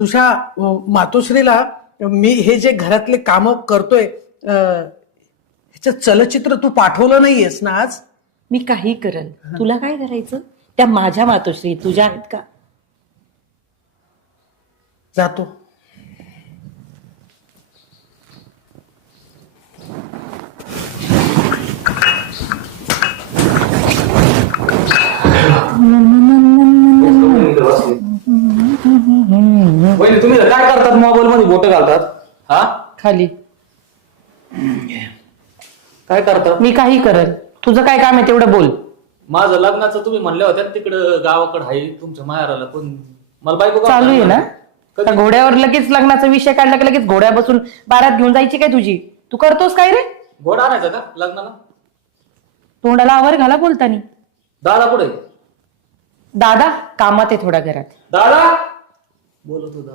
तुझ्या मातोश्रीला मी हे जे घरातले काम करतोय ह्याचं चलचित्र तू पाठवलं नाहीयेस ना आज? मी काही करल, तुला काय करायचं? त्या माझ्या मातोश्री तुझ्या आहेत का? जातो. वहिनी तुम्ही काय करतात? मोबाईल मध्ये बोट घालतात हा? खाली. काय करतात? मी काही करल, तुझं काय काम आहे तेवढं बोल. माझं लग्नाचं तुम्ही म्हणले होत्या तिकडं गावाकडं आहे तुमच्या माहेराला, पण मला बायको का चालू आहे ना? कधी? त्या घोड्यावर लगेच लग्नाचा विषय काढला की लगेच घोड्या बसून बारात घेऊन जायची काय तुझी? तू करतोस काय रे? घोडा आणायचा का लग्नाला? तोंडाला आवर घाला बोलतानी. दादा पुढे. दादा कामात आहे थोडा घरात. दादा बोलत होता.